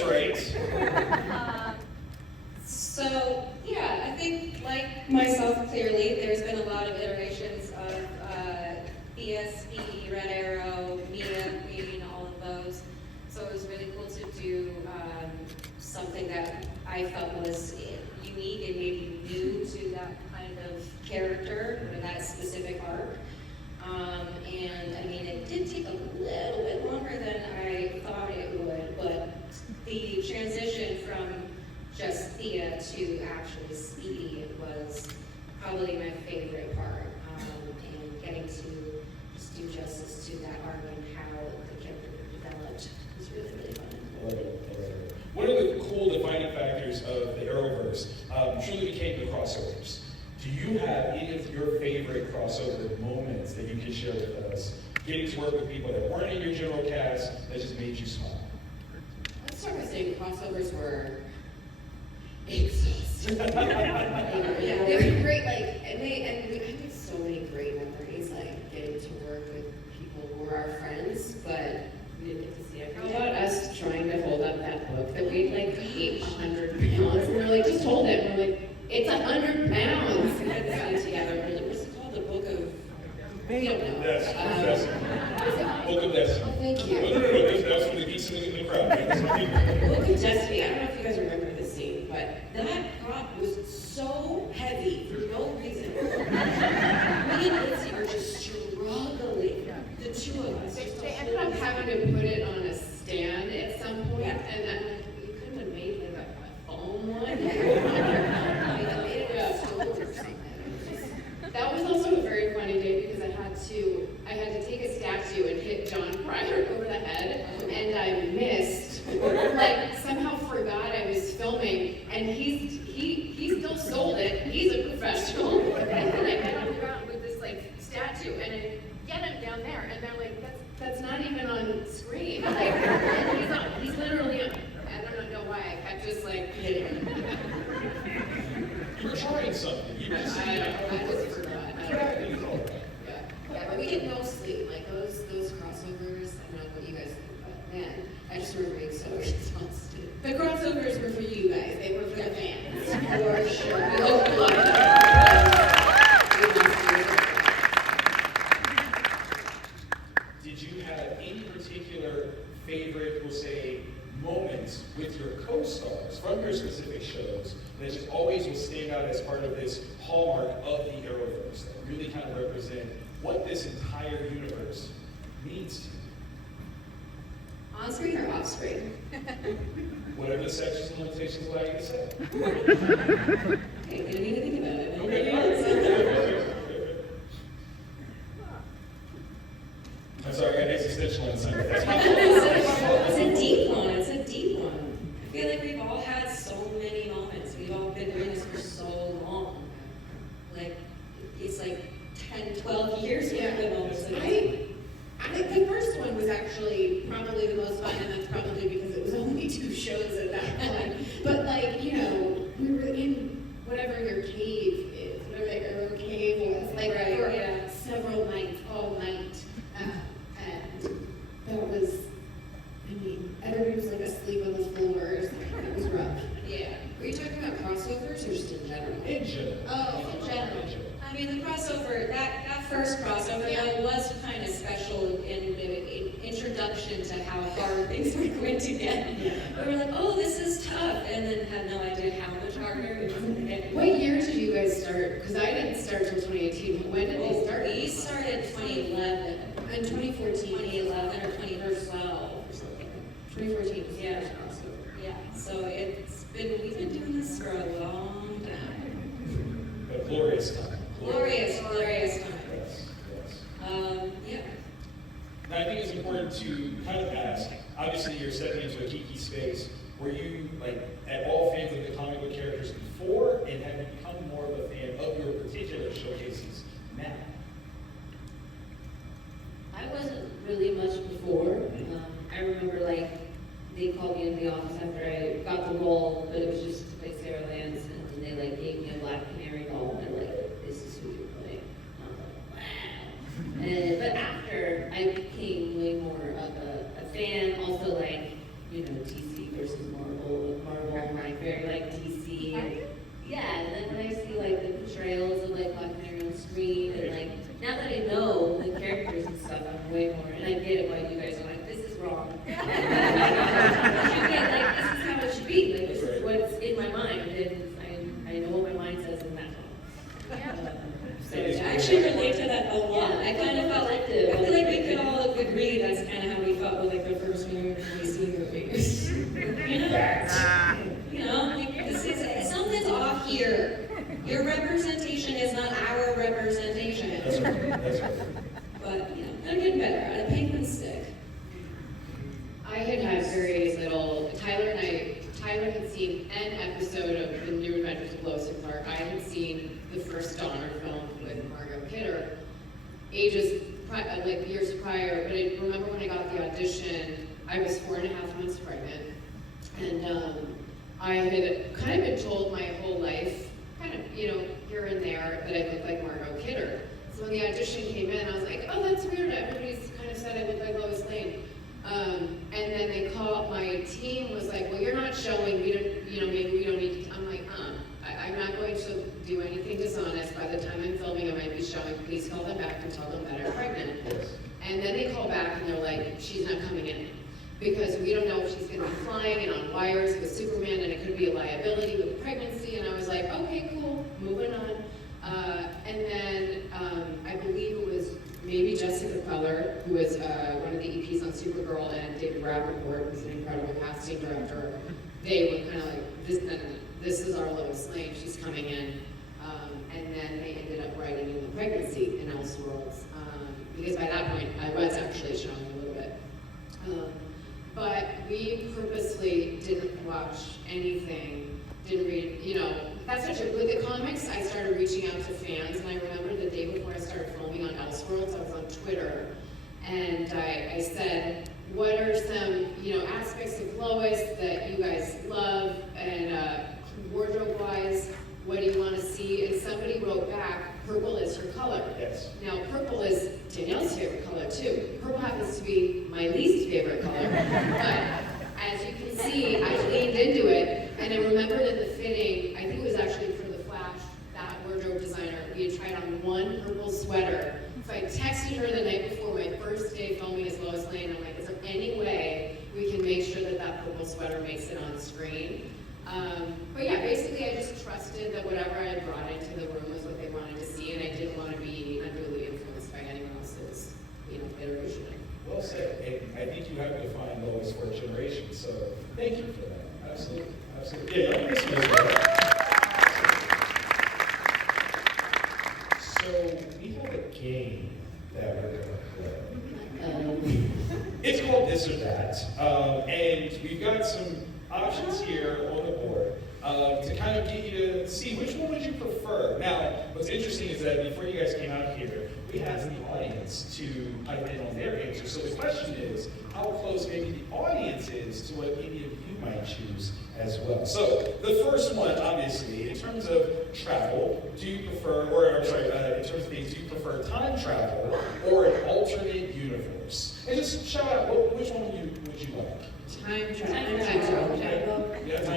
That's right. So, yeah, I think, like myself, clearly, there's been a lot of iterations of BSB, Red Arrow, Mia, Queen, all of those. So it was really cool to do something that I felt was unique and maybe new to that kind of character or that specific arc. And I mean, it did take a little bit longer than I thought it would, but the transition from just Thea to actually Speedy was probably my favorite part. And getting to just do justice to that arc and how the character developed was really, really fun. I love it. One of the cool defining factors of the Arrowverse truly became the crossovers. Do you have any of your favorite crossover moments that you can share with us? Getting to work with people that weren't in your general cast that just made you smile. Let's start by saying crossovers were exhausting. They were great, and we had so many great memories, getting to work with people who were our friends, but we didn't get to see it. How about us trying to hold up that book that weighed 800 pounds, and we're just hold it, and we're it's 100 pounds. We had to sit together, and we're what's it called? The Book of... We don't know. Yes. Book of Destiny. Oh, thank you. No. That's when the geese in the crowd. Book of Destiny. I don't know if you guys remember this scene, but that prop was so heavy for no reason. Me and Bitsie were just struggling. The two of us. They ended up having to put it on a stand at some point, and then you couldn't have made a foam one. That was also a very funny day because I had to take a statue and hit John Pryor over the head, and I missed. Somehow forgot I was filming, and he still sold it. He's a professional. And then I get on the ground with this statue, and I get him down there, and they're that's not even on screen. He's literally on. I don't know why I kept just hitting him. You were trying something. You just I just forgot. Yeah, but we get no sleep. Those crossovers, I don't know what you guys think, but man, I just remember being so exhausted. The crossovers were for you guys. They were for the fans. For sure. We hope a lot of Did you have any particular favorite, we'll say, moments with your co-stars from your specific shows that just always will stand out as part of this hallmark of the Arrowverse that really kind of represent what this entire universe means to you? On screen or off screen? Whatever the sections and limitations allow you to say. Okay, I need to think about it. Okay. I'm sorry, I got existential insight. It's a deep one. It's a deep one. I feel like we've all had so many moments. We've all been doing this for so long. It's 10, 12 years worth of moments. I think the first one was actually probably the most fun, and that's probably because it was only 2 shows at that point. But we were in whatever your cave is, whatever the Arrow cave was, for several nights, all night. And that was, everybody was asleep on the floors. It was rough. Yeah. Were you talking about crossovers or just in general? In general. Oh, in general. I mean, the crossover, that first crossover, that was kind of special in the introduction to how hard things were going to get. We were like, oh, this is tough, and then had no idea how much harder it was going to get. What year did you guys start? Because I didn't start till 2018. When did they start? We started 2011. In 2014. 2011 or 2012 or something. 2014 was Yeah. the first crossover. Yeah, so we've been doing this for a long time. A glorious time. Glorious time. Yes. Yeah. Now, I think it's important to kind of ask, obviously you're stepping into a geeky space. Were you, at all fans of the comic book characters before, and have you become more of a fan of your particular showcases now? I wasn't really much before. I remember they called me into the office after I got the role, but it was just to play Sarah Lance, and they gave me a Black Canary doll, and they're like, this is who you're playing. And I was like, wow. But after, I became way more of a fan, also DC versus Marvel, I'm very like DC. Yeah, and then when I see like the portrayals of like Black Canary on screen, and like now that I know the characters and stuff, I'm way more, and I get it why you guys are like, this is wrong. Like, this is how it should be. Like, this is what's in my mind, and I know what my mind says in that one. So I actually relate to that a lot. Yeah, I kind of felt like, I feel like we could all agree that's kind of how we felt with like the first DC movies. You know, like, this is, something's off here. Your representation is not our representation. That's right. That's right. But, you know, they're getting better at a penguin stick. I had very little. Tyler had seen an episode of The New Adventures of Lois and Clark. I had seen the first Donner film with Margot Kidder like years prior. But I remember when I got the audition, I was 4.5 months pregnant, and I had kind of been told my whole life, kind of, you know, here and there, that I looked like Margot Kidder. So when the audition came in, I was like, oh, that's weird. Everybody's kind of said I look like Lois Lane. And then they called, my team was like, well, you're not showing, we don't, you know, maybe we don't need to, I'm like, I'm not going to do anything dishonest. By the time I'm filming, I might be showing, please call them back and tell them that I'm pregnant. And then they call back and they're like, she's not coming in. Because we don't know if she's gonna be flying and on wires with Superman, and it could be a liability with pregnancy. And I was like, okay, cool, moving on. And then I believe it was maybe Jessica Feller, who was one of the EPs on Supergirl, and David Rappaport, who's an incredible casting director. They were kind of like, this is our Lois Lane, she's coming in. And then they ended up writing in the pregnancy in Elseworlds. Because by that point, I was actually showing a little bit. But we purposely didn't watch anything, didn't read, you know, that's such a, with the comics, I started reaching out to fans, and I remember the day before I started filming on Elseworlds, I was on Twitter, and I said, what are some, you know, aspects of Lois that you guys love, and wardrobe-wise, what do you want to see? And somebody wrote back, purple is her color. Yes. Now, purple is Danielle's favorite color, too. Purple happens to be my least favorite color, but as you can see, I leaned into it, and I remembered at the fitting, I think it was actually for The Flash, that wardrobe designer, we had tried on one purple sweater. So I texted her the night before my first day filming as Lois Lane. I'm like, is there any way we can make sure that that purple sweater makes it on screen? But yeah, basically I just trusted that whatever I had brought into the room was what they wanted to see, and I didn't want to be unduly influenced by anyone else's, you know, iteration. Well said. And I think you have defined Lois for a generation, so thank you for that. Absolutely. Absolutely. Yeah, y'all miss me as well. So we have a game that we're going to play. It's called This or That. And we've got some options here on the board to kind of get you to see which one would you prefer. Now, what's interesting is that before you guys came out here, we asked the audience to pipe in on their answer. So the question is, how close maybe the audience is to what any of you might choose as well. So the first one, obviously, in terms of travel, do you prefer, or I'm sorry, in terms of things, do you prefer time travel or an alternate universe? And just shout out, which one would you like? Time travel. Time travel.